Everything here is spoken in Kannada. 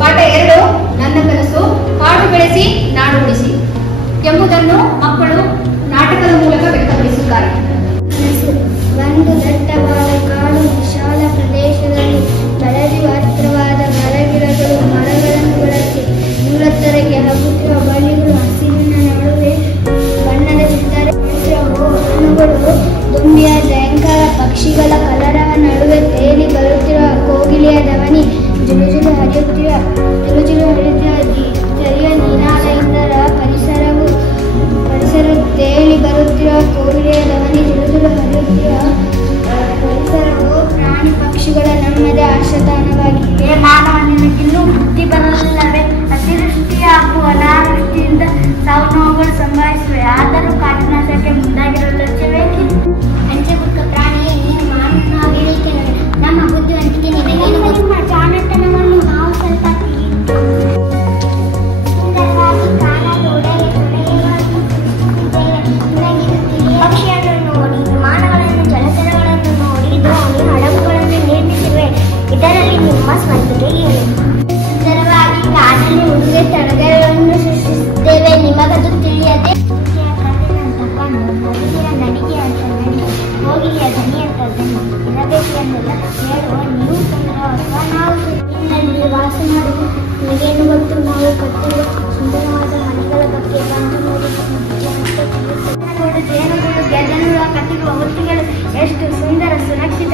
ಪಾಠ 2 ನನ್ನ ಕನಸು ಕಾಡು ಬೆಳೆಸಿ ನಾಡು ಉಳಿಸಿ ಎಂಬುದನ್ನು ಮಕ್ಕಳು ನಾಟಕದ ಮೂಲಕ ವ್ಯಕ್ತಪಡಿಸುತ್ತಾರೆ. ಒಂದು ದಟ್ಟವಾದ ಕಾಡು, ವಿಶಾಲ ಪ್ರದೇಶದಲ್ಲಿ ಬೆಳೆದಿರುವ ಹತ್ತಿರವಾದ ಮರಗಿಡಗಳು, ಮರಗಳನ್ನು ಬಳಸಿ ಮೂಲತ್ತರೆಗೆ ಹಬ್ಬುತ್ತಿರುವ ಬಳ್ಳಿಗಳು, ಹಸಿರಿನ ನಡುವೆ ಬಣ್ಣದ ಚಿತ್ತಾರೆ ಹಣ್ಣುಗಳು, ದುಂಬಿಯ ಜಯಂಕಾರ, ಪಕ್ಷಿಗಳ ಕಲರವ ನಡುವೆ ತೇಲಿ ಬರುತ್ತಿರುವ ಕೋಗಿಲೆಯ ಧ್ವನಿ, ಜುಳುಜುಳು ಹರಿಯುತ್ತಿರುವ ಚಳಿಯ ನಿನಾದದಿಂದ ಪರಿಸರವು ತೇಲಿ ಬರುತ್ತಿರುವ ಕೋಗಿಲೆಯ ಧ್ವನಿ, ಜುಳುಜುಳು ಹರಿಯುತ್ತಿರುವ ಪರಿಸರವು ಪ್ರಾಣಿ ಪಕ್ಷಿಗಳ ನಮ್ಮದೇ ಆಶ್ರತಾನವಾಗಿದೆ. ಮಾನವ ನಿನಗಿನ್ನೂ ಬುದ್ಧಿ ಬರಲಿಲ್ಲವೇ? ಅತಿವೃಷ್ಟಿ ಹಾಗೂ ಅನಾವೃಷ್ಟಿಯಿಂದ ಸಾವು ನೋವುಗಳು ಸಂಭವಿಸಿವೆ. ಆದರೂ ಕಾಡಿನಾಶಕ್ಕೆ ಮುಂದಾಗಿರಲು ಲಕ್ಷ್ಯವೇಕೆ? ಪಂಚಭುಕ ಪ್ರಾಣಿಯೇ, ನೀನು ಮಾನವನ ಹೇಳಿಕೆ ನಮ್ಮ ಬುದ್ಧಿವಂತಿಕೆ ನಿನಗೇನು? ಜಾಣತನವನ್ನು ನಾವು ಸ್ವಲ್ಪ ಪಕ್ಷಿಯನ್ನು ನೋಡಿ, ವಿಮಾನಗಳನ್ನು, ಜಲಚರಗಳನ್ನು ನೋಡಿ, ದೋಣಿ, ಹಡಗುಗಳನ್ನು ನಿರ್ಮಿಸಿವೆ. ಇದರಲ್ಲಿ ನಿಮ್ಮ ಸ್ವಂತಿಕೆ ಏನು? ಸುಂದರವಾಗಿ ಕಾಡಲ್ಲಿ ಉಡುಗೆ ತೊಡುಗೆಗಳನ್ನು ಸೃಷ್ಟಿಸಿದ್ದೇವೆ. ನಿಮಗದು ತಿಳಿಯದೆ ನಡಿಗೆ ಅಂತ ನಡಿ, ಹೋಗಿಲಿಯ ಧನಿ ಅಂತ ಧನಿ, ಇರಬೇಕು ಎಂದೆಲ್ಲ ಹೇಳುವ ನೀವು ಸುಂದರವಾದ ನಾವು ಇನ್ನಲ್ಲಿ ವಾಸ ಮಾಡುವ ನಿಮಗೇನು ಗೊತ್ತು? ನಾವು ಕಟ್ಟಿರುವ ಸುಂದರವಾದ ಮನೆಗಳ ಬಗ್ಗೆ ಬಂದು ನೋಡಿ ಜೇನುಗೂಡು, ಗೆದ್ದಲು ಕಟ್ಟಿರುವ ಹುಟ್ಟಿಗಳು ಎಷ್ಟು ಸುಂದರ, ಸುರಕ್ಷಿತ